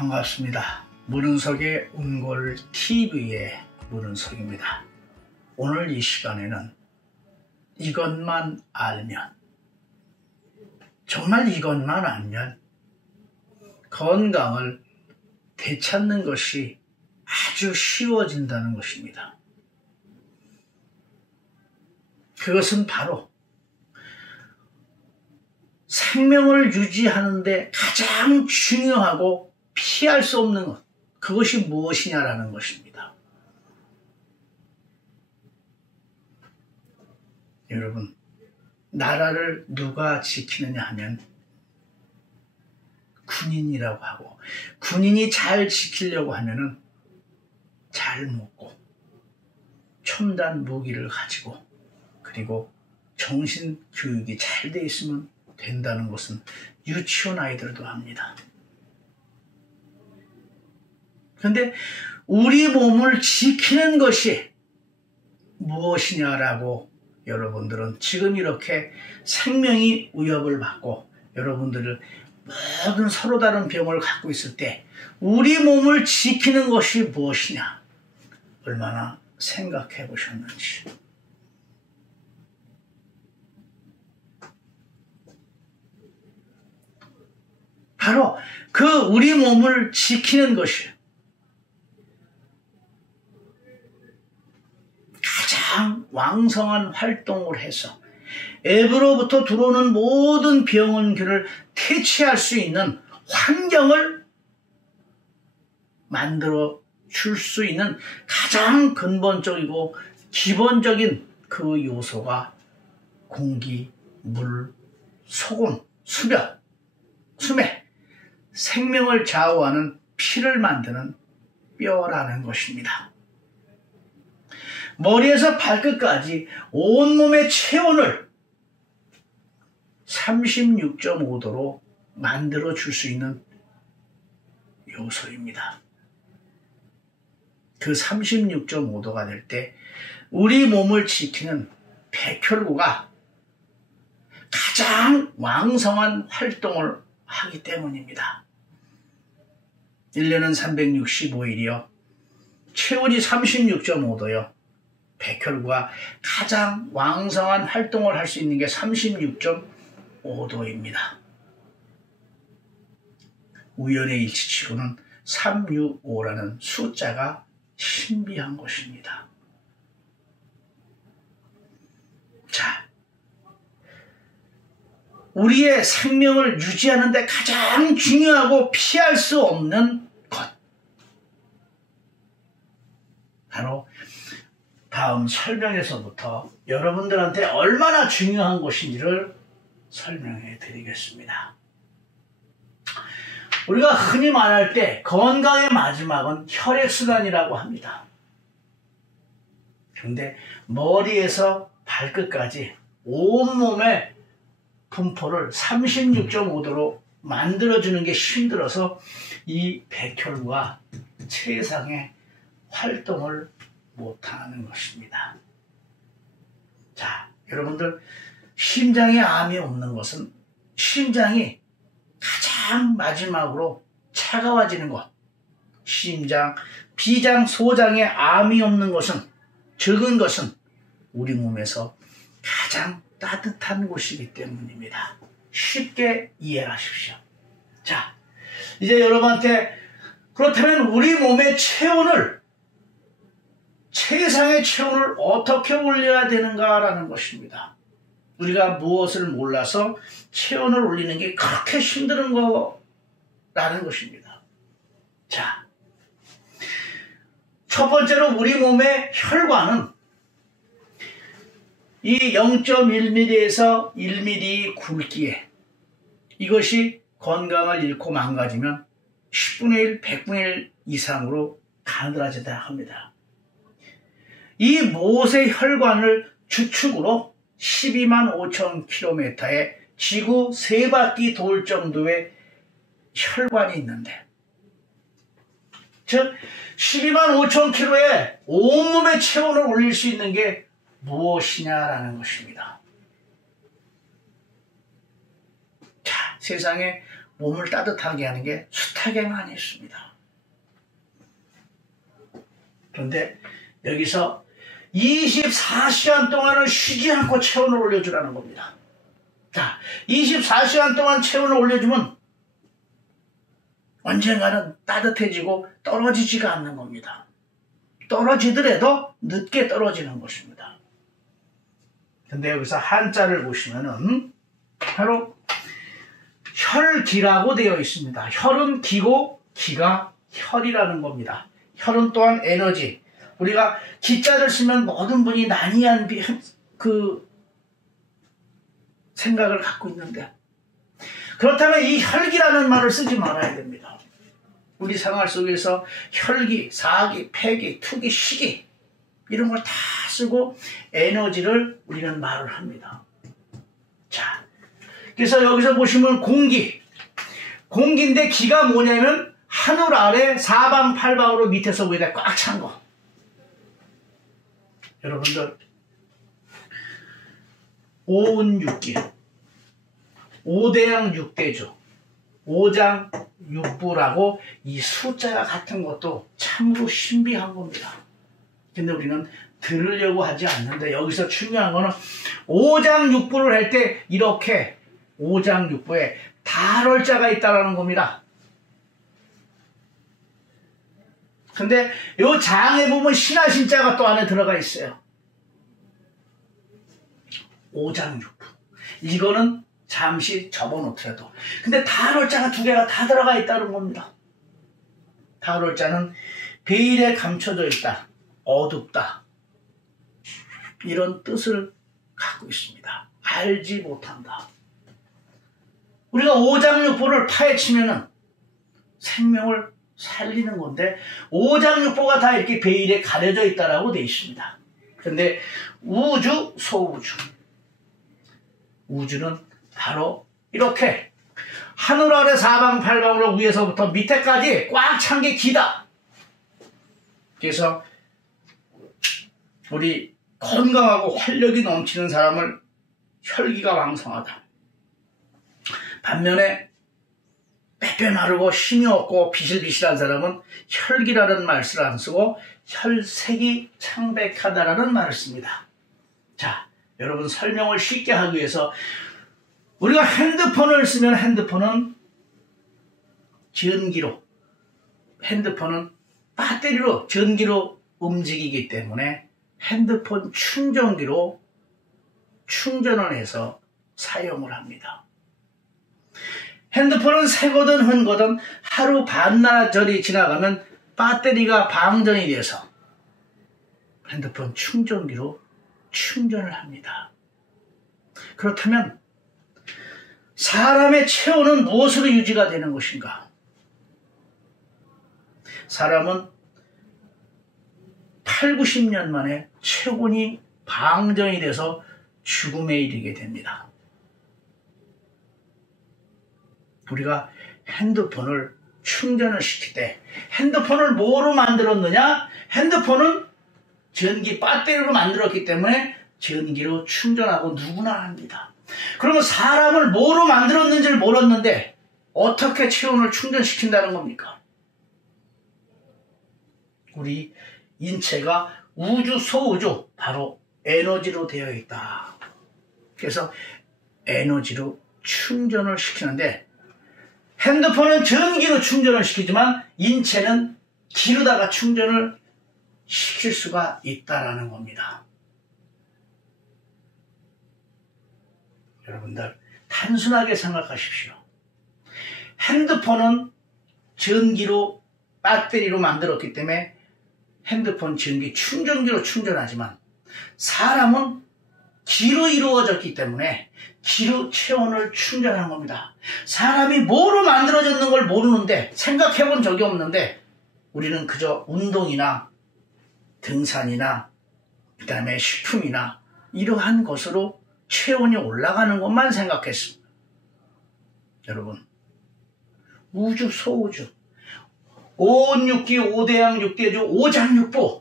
반갑습니다. 문은석의 운골TV의 문은석입니다. 오늘 이 시간에는 이것만 알면, 정말 이것만 알면 건강을 되찾는 것이 아주 쉬워진다는 것입니다. 그것은 바로 생명을 유지하는 데 가장 중요하고 피할 수 없는 것, 그것이 무엇이냐라는 것입니다. 여러분, 나라를 누가 지키느냐 하면 군인이라고 하고, 군인이 잘 지키려고 하면은 잘 먹고 첨단 무기를 가지고, 그리고 정신 교육이 잘 돼 있으면 된다는 것은 유치원 아이들도 합니다. 그런데 우리 몸을 지키는 것이 무엇이냐라고 여러분들은 지금 이렇게 생명이 위협을 받고 여러분들을 모든 서로 다른 병을 갖고 있을 때 우리 몸을 지키는 것이 무엇이냐, 얼마나 생각해 보셨는지. 바로 그 우리 몸을 지키는 것이 가장 왕성한 활동을 해서 앱으로부터 들어오는 모든 병원균을 퇴치할 수 있는 환경을 만들어 줄 수 있는 가장 근본적이고 기본적인 그 요소가 공기, 물, 소금, 수변, 수매, 생명을 좌우하는 피를 만드는 뼈라는 것입니다. 머리에서 발끝까지 온몸의 체온을 36.5도로 만들어 줄 수 있는 요소입니다. 그 36.5도가 될 때 우리 몸을 지키는 백혈구가 가장 왕성한 활동을 하기 때문입니다. 1년은 365일이요. 체온이 36.5도요. 백혈구가 가장 왕성한 활동을 할 수 있는 게 36.5도입니다. 우연의 일치치고는 365라는 숫자가 신비한 것입니다. 자, 우리의 생명을 유지하는 데 가장 중요하고 피할 수 없는 것, 바로 다음 설명에서부터 여러분들한테 얼마나 중요한 것인지를 설명해 드리겠습니다. 우리가 흔히 말할 때 건강의 마지막은 혈액순환이라고 합니다. 그런데 머리에서 발끝까지 온몸에 분포를 36.5도로 만들어주는 게 힘들어서 이 백혈구가 최상의 활동을 못하는 것입니다. 자, 여러분들, 심장에 암이 없는 것은 심장이 가장 마지막으로 차가워지는 것, 심장, 비장, 소장에 암이 없는 것은, 적은 것은 우리 몸에서 가장 따뜻한 곳이기 때문입니다. 쉽게 이해하십시오. 자, 이제 여러분한테, 그렇다면 우리 몸의 체온을, 최상의 체온을 어떻게 올려야 되는가라는 것입니다. 우리가 무엇을 몰라서 체온을 올리는 게 그렇게 힘든 거라는 것입니다. 자, 첫 번째로 우리 몸의 혈관은 이 0.1mm에서 1mm 굵기에, 이것이 건강을 잃고 망가지면 10분의 1, 100분의 1 이상으로 가늘어진다 합니다. 이 못의 혈관을 주축으로 12만 5천 km의 지구 3바퀴 돌 정도의 혈관이 있는데, 즉 12만 5천 km의 온몸의 체온을 올릴 수 있는 게 무엇이냐라는 것입니다. 자, 세상에 몸을 따뜻하게 하는 게 수탁에만 있습니다. 그런데 여기서 24시간 동안을 쉬지 않고 체온을 올려주라는 겁니다. 자, 24시간 동안 체온을 올려주면 언젠가는 따뜻해지고 떨어지지가 않는 겁니다. 떨어지더라도 늦게 떨어지는 것입니다. 근데 여기서 한자를 보시면은 바로 혈기라고 되어 있습니다. 혈은 기고 기가 혈이라는 겁니다. 혈은 또한 에너지. 우리가 기자를 쓰면 모든 분이 난이한 그 생각을 갖고 있는데, 그렇다면 이 혈기라는 말을 쓰지 말아야 됩니다. 우리 생활 속에서 혈기, 사기, 폐기, 투기, 시기 이런 걸 다 쓰고 에너지를 우리는 말을 합니다. 자, 그래서 여기서 보시면 공기인데 기가 뭐냐면 하늘 아래 사방팔방으로 밑에서 위에다 꽉 찬 거. 여러분들, 오운육기, 오대양 육대조, 오장육부라고 이 숫자가 같은 것도 참으로 신비한 겁니다. 근데 우리는 들으려고 하지 않는데, 여기서 중요한 거는 오장육부를 할 때 이렇게 오장육부에 달월자가 있다는 겁니다. 근데 이 장에 보면 신하신자가 또 안에 들어가 있어요. 오장육부. 이거는 잠시 접어놓더라도. 근데 달월자가 두 개가 다 들어가 있다는 겁니다. 달월자는 베일에 감춰져 있다, 어둡다, 이런 뜻을 갖고 있습니다. 알지 못한다. 우리가 오장육부를 파헤치면은 생명을 살리는 건데, 오장육부가 다 이렇게 베일에 가려져 있다라고 되어 있습니다. 그런데 우주, 소우주. 우주는 바로 이렇게 하늘 아래 사방팔방으로 위에서부터 밑에까지 꽉 찬 게 기다. 그래서 우리 건강하고 활력이 넘치는 사람을 혈기가 왕성하다. 반면에 빼빼 마르고 힘이 없고 비실비실한 사람은 혈기라는 말을 안 쓰고 혈색이 창백하다라는 말을 씁니다. 자, 여러분, 설명을 쉽게 하기 위해서 우리가 핸드폰을 쓰면 핸드폰은 전기로, 핸드폰은 배터리로, 전기로 움직이기 때문에 핸드폰 충전기로 충전을 해서 사용을 합니다. 핸드폰은 새거든 흔거든 하루 반나절이 지나가면 배터리가 방전이 돼서 핸드폰 충전기로 충전을 합니다. 그렇다면 사람의 체온은 무엇으로 유지가 되는 것인가? 사람은 8, 90년 만에 체온이 방전이 돼서 죽음에 이르게 됩니다. 우리가 핸드폰을 충전을 시킬 때 핸드폰을 뭐로 만들었느냐? 핸드폰은 전기 배터리로 만들었기 때문에 전기로 충전하고 누구나 합니다. 그러면 사람을 뭐로 만들었는지를 몰랐는데 어떻게 체온을 충전시킨다는 겁니까? 우리 인체가 우주, 소우주, 바로 에너지로 되어 있다. 그래서 에너지로 충전을 시키는데, 핸드폰은 전기로 충전을 시키지만 인체는 기르다가 충전을 시킬 수가 있다라는 겁니다. 여러분들, 단순하게 생각하십시오. 핸드폰은 전기로, 배터리로 만들었기 때문에 핸드폰 전기 충전기로 충전하지만, 사람은 기로 이루어졌기 때문에 기로 체온을 충전하는 겁니다. 사람이 뭐로 만들어졌는 걸 모르는데, 생각해 본 적이 없는데, 우리는 그저 운동이나 등산이나 그 다음에 식품이나 이러한 것으로 체온이 올라가는 것만 생각했습니다. 여러분, 우주, 소우주, 오운육기, 오대양 육대주, 오장육부,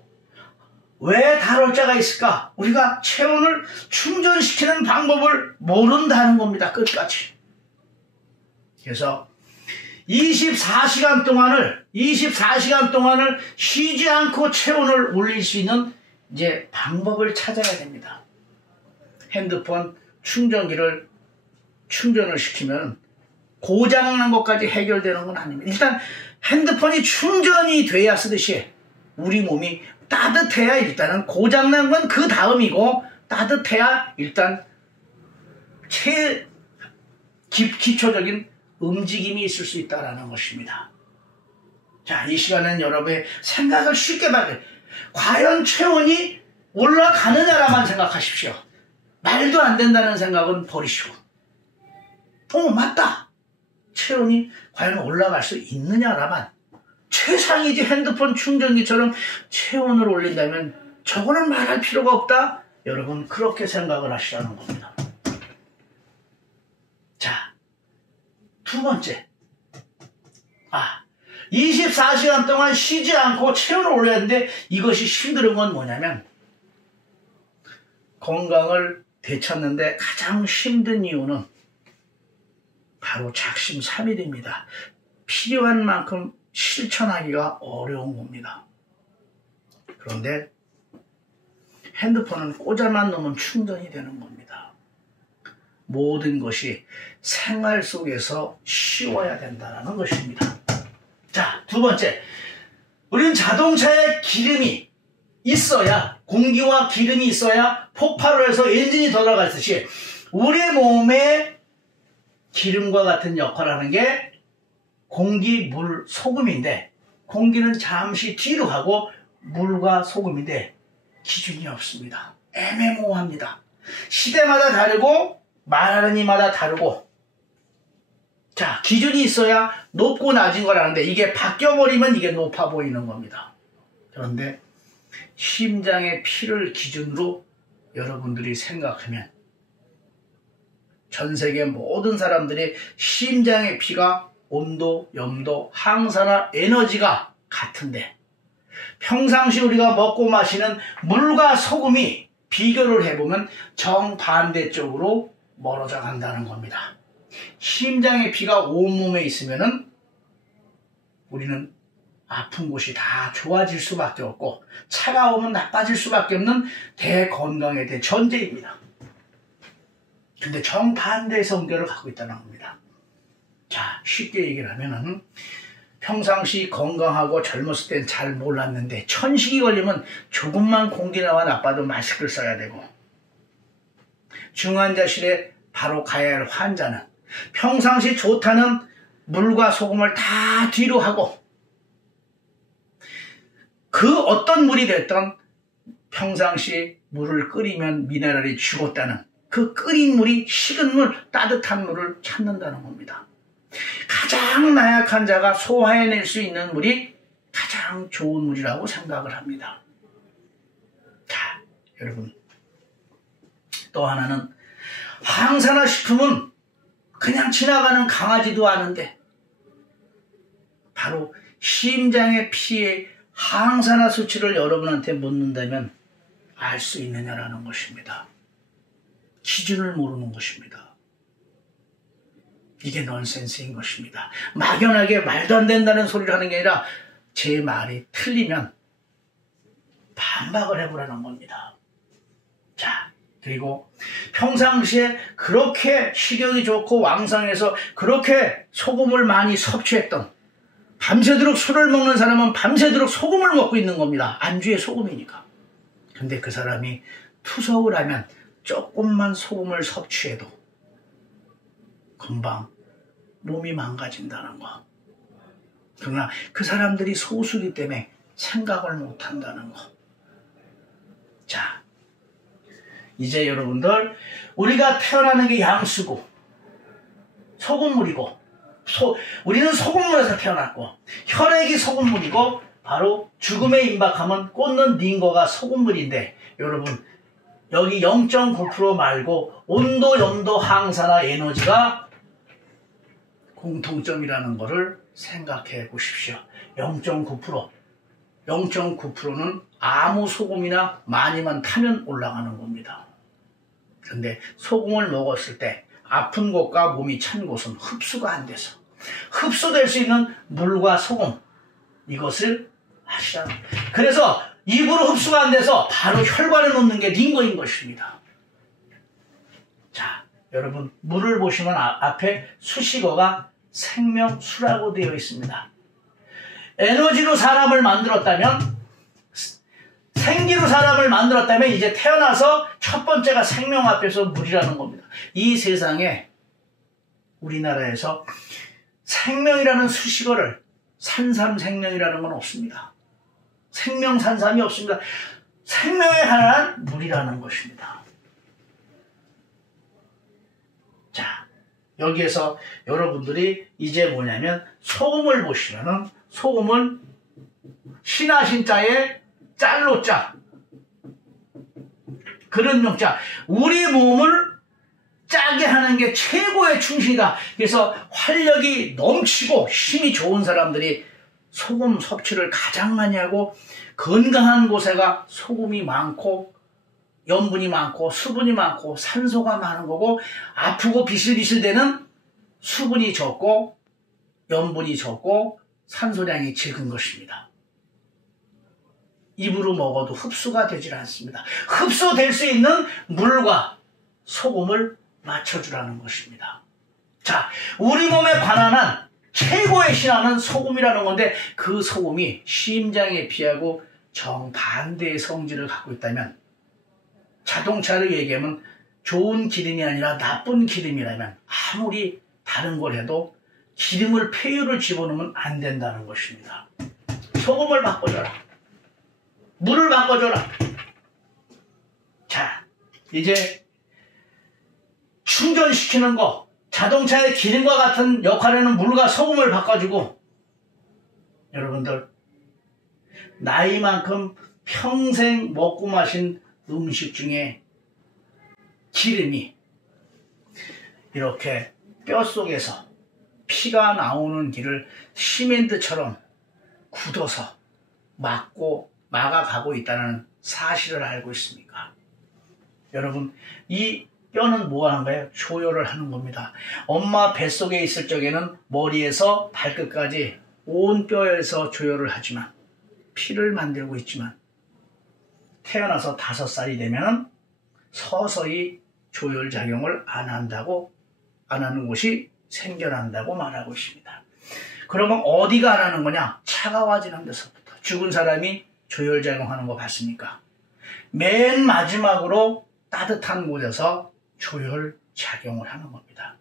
왜 달월자가 있을까? 우리가 체온을 충전시키는 방법을 모른다는 겁니다. 끝까지. 그래서 24시간 동안을 쉬지 않고 체온을 올릴 수 있는 이제 방법을 찾아야 됩니다. 핸드폰 충전기를 충전을 시키면 고장난 것까지 해결되는 건 아닙니다. 일단 핸드폰이 충전이 돼야 쓰듯이 우리 몸이 따뜻해야 일단은 고장난 건 그 다음이고 따뜻해야 일단 기초적인 움직임이 있을 수 있다는 것입니다. 자, 이 시간에는 여러분의 생각을 쉽게 바꿔요. 과연 체온이 올라가느냐라만 생각하십시오. 말도 안 된다는 생각은 버리시고, 맞다! 체온이 과연 올라갈 수 있느냐라만, 최상이지 핸드폰 충전기처럼 체온을 올린다면 저거는 말할 필요가 없다? 여러분 그렇게 생각을 하시라는 겁니다. 자, 두 번째. 24시간 동안 쉬지 않고 체온을 올려야 하는데 이것이 힘든 건 뭐냐면 건강을 되찾는데 가장 힘든 이유는 바로 작심삼일입니다. 필요한 만큼 실천하기가 어려운 겁니다. 그런데 핸드폰은 꽂아만 놓으면 충전이 되는 겁니다. 모든 것이 생활 속에서 쉬워야 된다는 것입니다. 자, 두 번째. 우리는 자동차에 기름이 있어야, 공기와 기름이 있어야 폭발을 해서 엔진이 돌아가듯이 우리 몸에 기름과 같은 역할을 하는 게 공기, 물, 소금인데 공기는 잠시 뒤로 하고 물과 소금인데 기준이 없습니다. 애매모호합니다. 시대마다 다르고 말하는 이마다 다르고 자, 기준이 있어야 높고 낮은 거라는데 이게 바뀌어버리면 이게 높아 보이는 겁니다. 그런데 심장의 피를 기준으로 여러분들이 생각하면 전 세계 모든 사람들이 심장의 피가 온도, 염도, 항산화, 에너지가 같은데 평상시 우리가 먹고 마시는 물과 소금이 비교를 해보면 정반대쪽으로 멀어져 간다는 겁니다. 심장의 피가 온몸에 있으면은 우리는 아픈 곳이 다 좋아질 수밖에 없고 차가우면 나빠질 수밖에 없는 대건강에 대한 전제입니다. 근데 정반대의 성격을 갖고 있다는 겁니다. 자, 쉽게 얘기를 하면은 평상시 건강하고 젊었을 땐 잘 몰랐는데 천식이 걸리면 조금만 공기나와 나빠도 마스크를 써야 되고 중환자실에 바로 가야 할 환자는 평상시 좋다는 물과 소금을 다 뒤로 하고 그 어떤 물이 됐던 평상시 물을 끓이면 미네랄이 죽었다는 그 끓인 물이 식은 물, 따뜻한 물을 찾는다는 겁니다. 가장 나약한 자가 소화해낼 수 있는 물이 가장 좋은 물이라고 생각을 합니다. 자, 여러분 또 하나는 항산화 식품은 그냥 지나가는 강아지도 아는데 바로 심장의 피의 항산화 수치를 여러분한테 묻는다면 알 수 있느냐라는 것입니다. 기준을 모르는 것입니다. 이게 넌센스인 것입니다. 막연하게 말도 안 된다는 소리를 하는 게 아니라 제 말이 틀리면 반박을 해보라는 겁니다. 자, 그리고 평상시에 그렇게 식욕이 좋고 왕성해서 그렇게 소금을 많이 섭취했던 밤새도록 술을 먹는 사람은 밤새도록 소금을 먹고 있는 겁니다. 안주에 소금이니까. 근데 그 사람이 투석을 하면 조금만 소금을 섭취해도 금방 몸이 망가진다는 거. 그러나 그 사람들이 소수이기 때문에 생각을 못한다는 거. 자, 이제 여러분들 우리가 태어나는 게 양수고 소금물이고 우리는 소금물에서 태어났고 혈액이 소금물이고 바로 죽음에 임박하면 꽂는 링거가 소금물인데 여러분 여기 0.9% 말고 온도, 염도, 항산화, 에너지가 공통점이라는 것을 생각해 보십시오. 0.9%. 0.9%는 아무 소금이나 많이만 타면 올라가는 겁니다. 그런데 소금을 먹었을 때 아픈 곳과 몸이 찬 곳은 흡수가 안 돼서 흡수될 수 있는 물과 소금, 이것을 하시라. 그래서 입으로 흡수가 안 돼서 바로 혈관에 놓는 게 링거인 것입니다. 자, 여러분 물을 보시면 앞에 수식어가 생명수라고 되어 있습니다. 에너지로 사람을 만들었다면, 생기로 사람을 만들었다면 이제 태어나서 첫 번째가 생명 앞에서 물이라는 겁니다. 이 세상에 우리나라에서 생명이라는 수식어를, 산삼생명이라는 건 없습니다. 생명산삼이 없습니다. 생명에 관한 물이라는 것입니다. 자, 여기에서 여러분들이 이제 뭐냐면 소금을 보시면은, 소금은 신하신자에 짤로자, 그런 명자, 우리 몸을 짜게 하는 게 최고의 충신이다. 그래서 활력이 넘치고 힘이 좋은 사람들이 소금 섭취를 가장 많이 하고, 건강한 곳에가 소금이 많고 염분이 많고 수분이 많고 산소가 많은 거고, 아프고 비실비실대는 수분이 적고 염분이 적고 산소량이 적은 것입니다. 입으로 먹어도 흡수가 되질 않습니다. 흡수될 수 있는 물과 소금을 맞춰주라는 것입니다. 자, 우리 몸에 관한한 최고의 신화는 소금이라는 건데, 그 소금이 심장에 비하고 정반대의 성질을 갖고 있다면, 자동차를 얘기하면 좋은 기름이 아니라 나쁜 기름이라면 아무리 다른 걸 해도 기름을, 폐유를 집어넣으면 안 된다는 것입니다. 소금을 바꿔줘라. 물을 바꿔줘라. 자, 이제 충전시키는 거, 자동차의 기름과 같은 역할에는 물과 소금을 바꿔주고, 여러분들 나이만큼 평생 먹고 마신 음식 중에 기름이 이렇게 뼛속에서 피가 나오는 길을 시멘트처럼 굳어서 막아가고 있다는 사실을 알고 있습니까? 여러분, 이 뼈는 뭐 하는 거예요? 조혈을 하는 겁니다. 엄마 뱃속에 있을 적에는 머리에서 발끝까지 온 뼈에서 조혈을 하지만, 피를 만들고 있지만, 태어나서 5살이 되면 서서히 조혈작용을 안 하는 곳이 생겨난다고 말하고 있습니다. 그러면 어디가 안 하는 거냐? 차가워지는 데서부터. 죽은 사람이 조혈작용하는 거 봤습니까? 맨 마지막으로 따뜻한 곳에서 조혈작용을 하는 겁니다.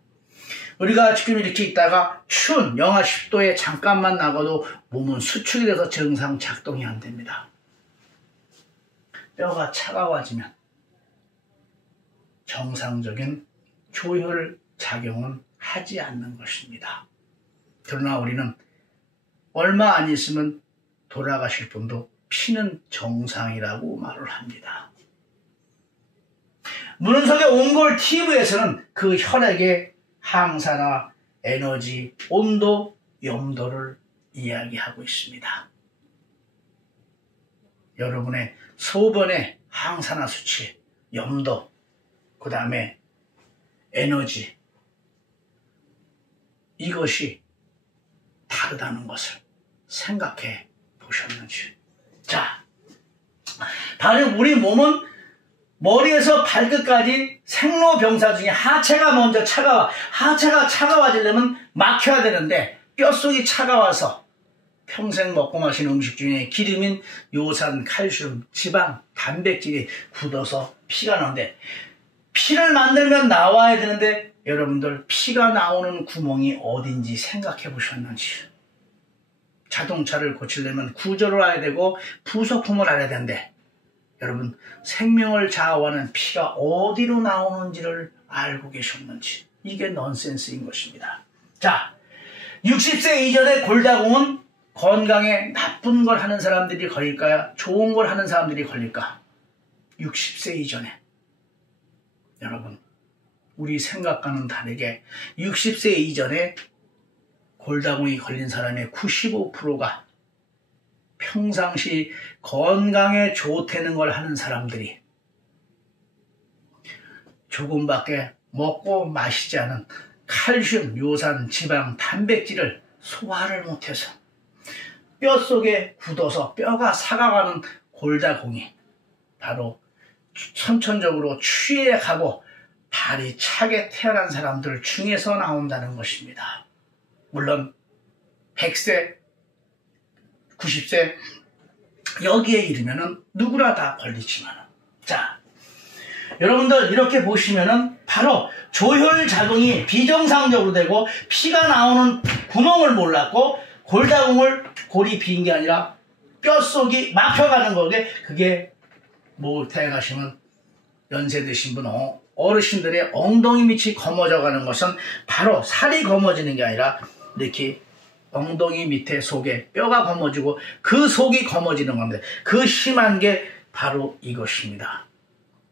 우리가 지금 이렇게 있다가 추운 영하 10도에 잠깐만 나가도 몸은 수축이 돼서 정상 작동이 안 됩니다. 뼈가 차가워지면 정상적인 조혈작용은 하지 않는 것입니다. 그러나 우리는 얼마 안 있으면 돌아가실 분도 피는 정상이라고 말을 합니다. 문은석의 옹골 TV에서는 그 혈액의 항산화, 에너지, 온도, 염도를 이야기하고 있습니다. 여러분의 소변의 항산화 수치, 염도, 그 다음에 에너지, 이것이 다르다는 것을 생각해 보셨는지. 자, 다른 우리 몸은 머리에서 발끝까지 생로병사 중에 하체가 먼저 하체가 차가워지려면 막혀야 되는데, 뼛속이 차가워서 평생 먹고 마신 음식 중에 기름인 요산, 칼슘, 지방, 단백질이 굳어서 피가 나오는데, 피를 만들면 나와야 되는데, 여러분들 피가 나오는 구멍이 어딘지 생각해 보셨는지. 자동차를 고치려면 구조를 알아야 되고 부속품을 알아야 되는데, 여러분 생명을 좌우하는 피가 어디로 나오는지를 알고 계셨는지. 이게 넌센스인 것입니다. 자, 60세 이전의 골다공은 건강에 나쁜 걸 하는 사람들이 걸릴까요? 좋은 걸 하는 사람들이 걸릴까? 60세 이전에. 여러분, 우리 생각과는 다르게 60세 이전에 골다공이 걸린 사람의 95%가 평상시 건강에 좋다는 걸 하는 사람들이 조금밖에 먹고 마시지 않은 칼슘, 요산, 지방, 단백질을 소화를 못해서 뼛속에 굳어서 뼈가 삭아가는 골다공이 바로 선천적으로 추위에 가고 발이 차게 태어난 사람들 중에서 나온다는 것입니다. 물론 100세, 90세 여기에 이르면은 누구나 다 걸리지만, 자, 여러분들 이렇게 보시면은 바로 조혈작용이 비정상적으로 되고 피가 나오는 구멍을 몰랐고 골다공을 비인 게 아니라 뼛속이 막혀가는 거게, 그게 모태에 가시면 연세 드신 분 어르신들의 엉덩이 밑이 검어져 가는 것은 바로 살이 검어지는 게 아니라 이렇게 엉덩이 밑에 속에 뼈가 검어지고 그 속이 검어지는 건데, 그 심한 게 바로 이것입니다.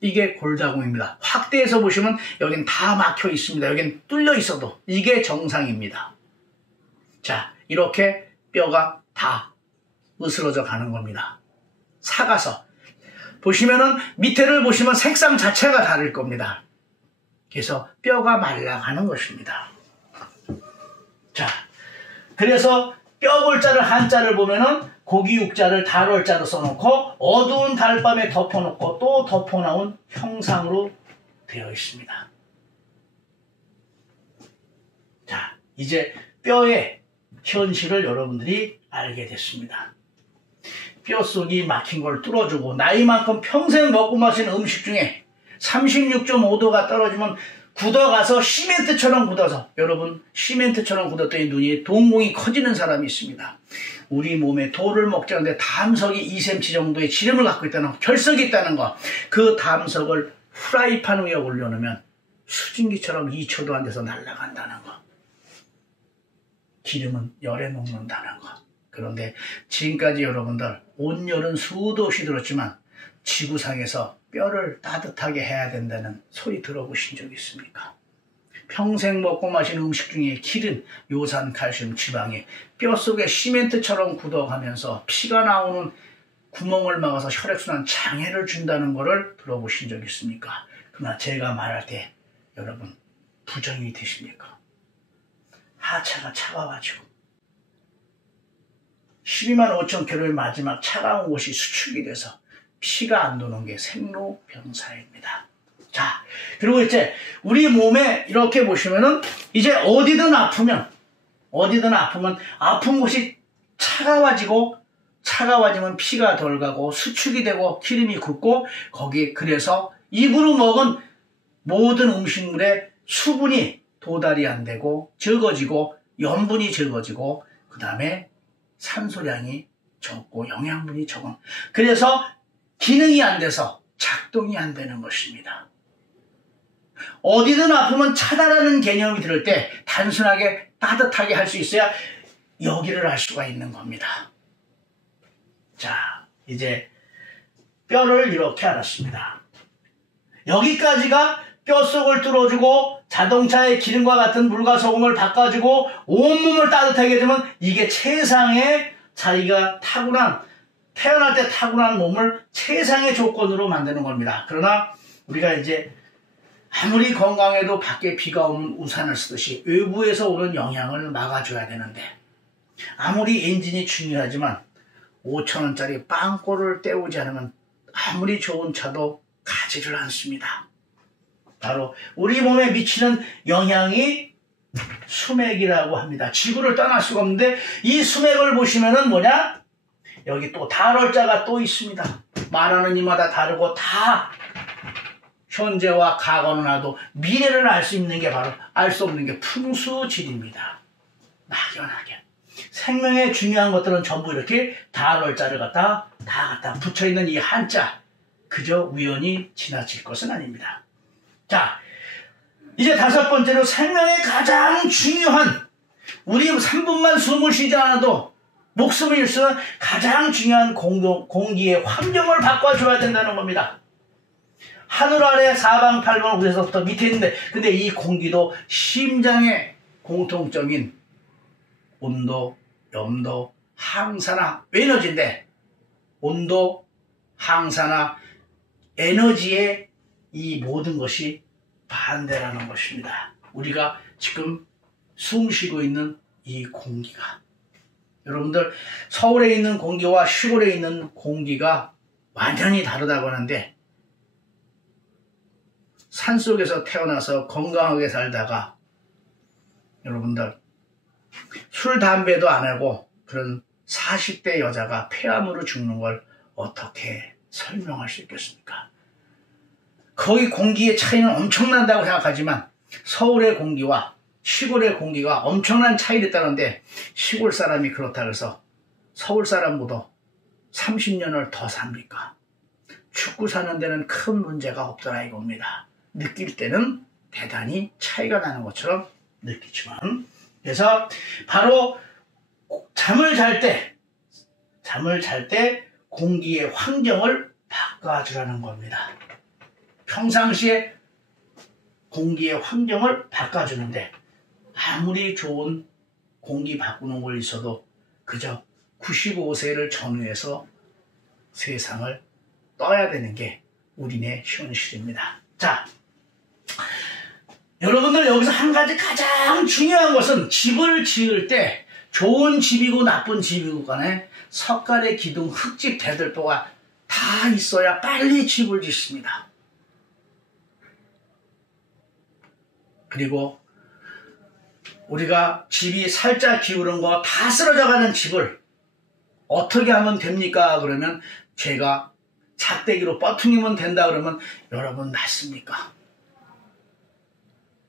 이게 골다공입니다. 확대해서 보시면 여긴 다 막혀 있습니다. 여긴 뚫려 있어도 이게 정상입니다. 자, 이렇게 뼈가 다 으스러져 가는 겁니다. 삭아서 보시면은 밑에를 보시면 색상 자체가 다를 겁니다. 그래서 뼈가 말라가는 것입니다. 자, 그래서 뼈골자를 한자를 보면은 고기육자를 달월자로 써놓고 어두운 달밤에 덮어놓고 또 덮어놓은 형상으로 되어 있습니다. 자, 이제 뼈의 현실을 여러분들이 알게 됐습니다. 뼛속이 막힌 걸 뚫어주고 나이만큼 평생 먹고 마신 음식 중에 36.5도가 떨어지면 굳어가서 시멘트처럼 굳어서, 여러분 시멘트처럼 굳었더니 눈이 동공이 커지는 사람이 있습니다. 우리 몸에 돌을 먹자는데 담석이 2cm 정도의 지름을 갖고 있다는 거, 결석이 있다는 거, 그 담석을 프라이팬 위에 올려놓으면 수증기처럼 2초도 안 돼서 날아간다는 거, 기름은 열에 녹는다는 거. 그런데 지금까지 여러분들 온열은 수도 없이 들었지만 지구상에서 뼈를 따뜻하게 해야 된다는 소리 들어보신 적 있습니까? 평생 먹고 마신 음식 중에 기름, 요산, 칼슘, 지방이 뼛속에 시멘트처럼 굳어가면서 피가 나오는 구멍을 막아서 혈액순환 장애를 준다는 것을 들어보신 적 있습니까? 그러나 제가 말할 때 여러분 부정이 되십니까? 하차가 차가워가지고 12만 5천 킬로의 마지막 차가운 곳이 수축이 돼서 피가 안 도는 게 생로병사입니다. 자, 그리고 이제 우리 몸에 이렇게 보시면은 이제 어디든 아프면 아픈 곳이 차가워지면 피가 덜 가고 수축이 되고 기름이 굳고, 거기 그래서 입으로 먹은 모든 음식물에 수분이 도달이 안 되고 적어지고 염분이 적어지고 그 다음에 산소량이 적고 영양분이 적은, 그래서 기능이 안 돼서 작동이 안 되는 것입니다. 어디든 아프면 차다라는 개념이 들을 때 단순하게 따뜻하게 할 수 있어야 여기를 알 수가 있는 겁니다. 자, 이제 뼈를 이렇게 알았습니다. 여기까지가 뼛속을 뚫어주고 자동차의 기름과 같은 물과 소금을 바꿔주고 온몸을 따뜻하게 해주면 이게 최상의 자기가 태어날 때 타고난 몸을 최상의 조건으로 만드는 겁니다. 그러나 우리가 이제 아무리 건강해도 밖에 비가 오면 우산을 쓰듯이 외부에서 오는 영향을 막아줘야 되는데, 아무리 엔진이 중요하지만 5,000원짜리 빵꼬를 때우지 않으면 아무리 좋은 차도 가지를 않습니다. 바로 우리 몸에 미치는 영향이 수맥이라고 합니다. 지구를 떠날 수가 없는데 이 수맥을 보시면은 뭐냐? 여기 또 달월자가 또 있습니다. 말하는 이마다 다르고 다 현재와 과거는 나도 미래를 알 수 있는 게 바로 알 수 없는 게 풍수질입니다. 막연하게 생명에 중요한 것들은 전부 이렇게 달월자를 다 갖다 붙여있는 이 한자, 그저 우연히 지나칠 것은 아닙니다. 자, 이제 다섯 번째로 생명에 가장 중요한, 우리 3분만 숨을 쉬지 않아도 목숨을 잃을 수 있는 가장 중요한 공기의 환경을 바꿔줘야 된다는 겁니다. 하늘 아래 사방팔방 위에서부터 밑에 있는데, 근데 이 공기도 심장의 공통점인 온도, 염도, 항산화, 에너지인데, 온도, 항산화, 에너지의 이 모든 것이 반대라는 것입니다. 우리가 지금 숨 쉬고 있는 이 공기가, 여러분들 서울에 있는 공기와 시골에 있는 공기가 완전히 다르다고 하는데, 산속에서 태어나서 건강하게 살다가 여러분들 술 담배도 안 하고 그런 40대 여자가 폐암으로 죽는 걸 어떻게 설명할 수 있겠습니까? 거기 공기의 차이는 엄청난다고 생각하지만 서울의 공기와 시골의 공기가 엄청난 차이를 있다는데, 시골 사람이 그렇다고 해서 서울 사람보다 30년을 더 삽니까? 죽고 사는 데는 큰 문제가 없더라 이겁니다. 느낄 때는 대단히 차이가 나는 것처럼 느끼지만, 그래서 바로 잠을 잘 때 공기의 환경을 바꿔주라는 겁니다. 평상시에 공기의 환경을 바꿔주는데, 아무리 좋은 공기 바꾸는 걸 있어도 그저 95세를 전후해서 세상을 떠야 되는 게 우리네 현실입니다. 자, 여러분들 여기서 한 가지 가장 중요한 것은, 집을 지을 때 좋은 집이고 나쁜 집이고 간에 석가래 기둥 흙집 대들보가 다 있어야 빨리 집을 짓습니다. 그리고 우리가 집이 살짝 기울은 거 다 쓰러져가는 집을 어떻게 하면 됩니까? 그러면 제가 작대기로 뻗퉁이면 된다 그러면 여러분 맞습니까?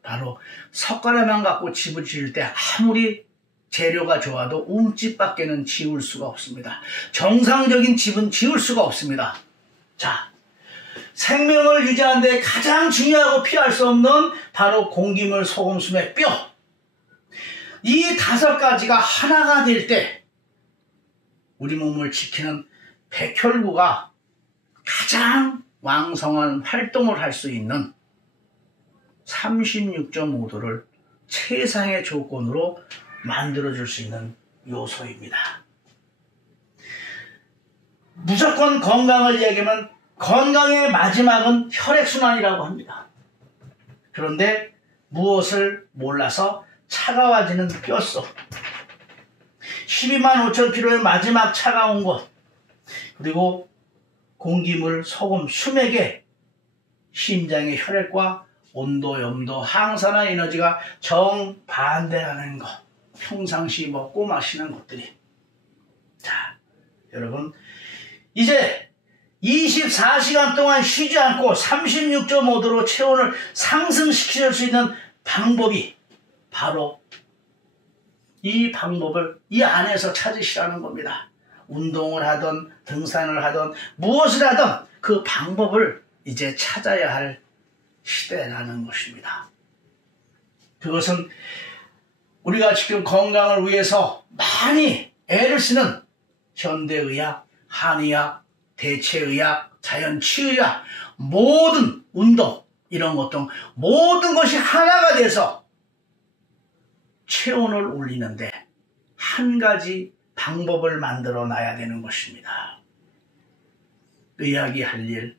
바로 석가래만 갖고 집을 지을 때 아무리 재료가 좋아도 움집밖에는 지을 수가 없습니다. 정상적인 집은 지을 수가 없습니다. 자, 생명을 유지하는 데 가장 중요하고 피할 수 없는 바로 공기물, 소금, 수맥, 뼈, 이 5가지가 하나가 될 때 우리 몸을 지키는 백혈구가 가장 왕성한 활동을 할 수 있는 36.5도를 최상의 조건으로 만들어줄 수 있는 요소입니다. 무조건 건강을 이야기하면 건강의 마지막은 혈액순환이라고 합니다. 그런데 무엇을 몰라서 차가워지는 뼛속, 12만 5천 킬로의 마지막 차가운 곳, 그리고 공기물, 소금, 수맥에 심장의 혈액과 온도, 염도, 항산화 에너지가 정반대라는 것, 평상시 먹고 마시는 것들이. 자, 여러분, 이제 24시간 동안 쉬지 않고 36.5도로 체온을 상승시킬 수 있는 방법이 바로 이 방법을 이 안에서 찾으시라는 겁니다. 운동을 하든 등산을 하든 무엇을 하든 그 방법을 이제 찾아야 할 시대라는 것입니다. 그것은 우리가 지금 건강을 위해서 많이 애를 쓰는 현대의학, 한의학, 대체의학, 자연치유약, 모든 운동, 이런 것도 모든 것이 하나가 돼서 체온을 올리는데 한 가지 방법을 만들어 놔야 되는 것입니다. 의학이 할 일,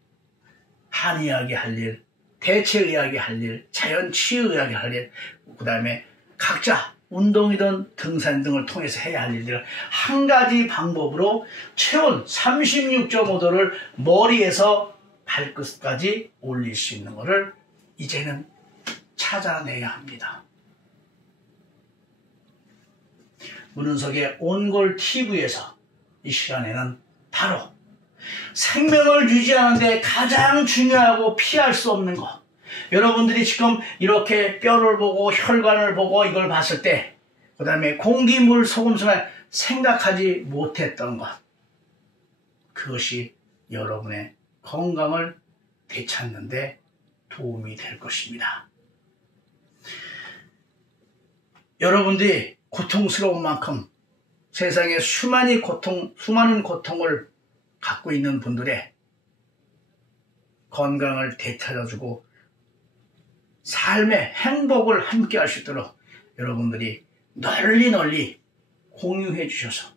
한의학이 할 일, 대체의학이 할 일, 자연치유의학이 할 일, 그 다음에 각자 운동이든 등산 등을 통해서 해야 할 일들을 한 가지 방법으로 체온 36.5도를 머리에서 발끝까지 올릴 수 있는 것을 이제는 찾아내야 합니다. 문은석의 온골 TV에서 이 시간에는 바로 생명을 유지하는 데 가장 중요하고 피할 수 없는 것, 여러분들이 지금 이렇게 뼈를 보고 혈관을 보고 이걸 봤을 때, 그 다음에 공기, 물, 소금, 수맥 생각하지 못했던 것, 그것이 여러분의 건강을 되찾는 데 도움이 될 것입니다. 여러분들이 고통스러운 만큼 세상에 수많은 고통을 갖고 있는 분들의 건강을 되찾아주고 삶의 행복을 함께 할 수 있도록 여러분들이 널리 공유해 주셔서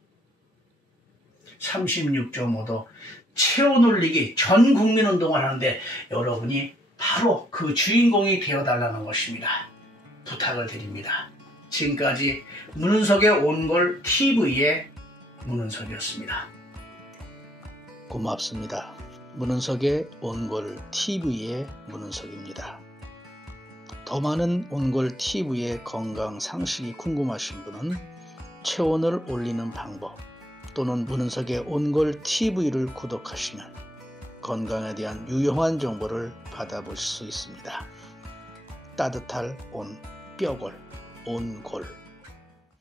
36.5도 체온 올리기 전 국민 운동을 하는데 여러분이 바로 그 주인공이 되어달라는 것입니다. 부탁을 드립니다. 지금까지 문은석의 온골 TV의 문은석이었습니다. 고맙습니다. 문은석의 온골 TV의 문은석입니다. 더 많은 온골 TV의 건강 상식이 궁금하신 분은 체온을 올리는 방법 또는 문은석의 온골 TV를 구독하시면 건강에 대한 유용한 정보를 받아볼 수 있습니다. 따뜻할 온, 뼈골, 온골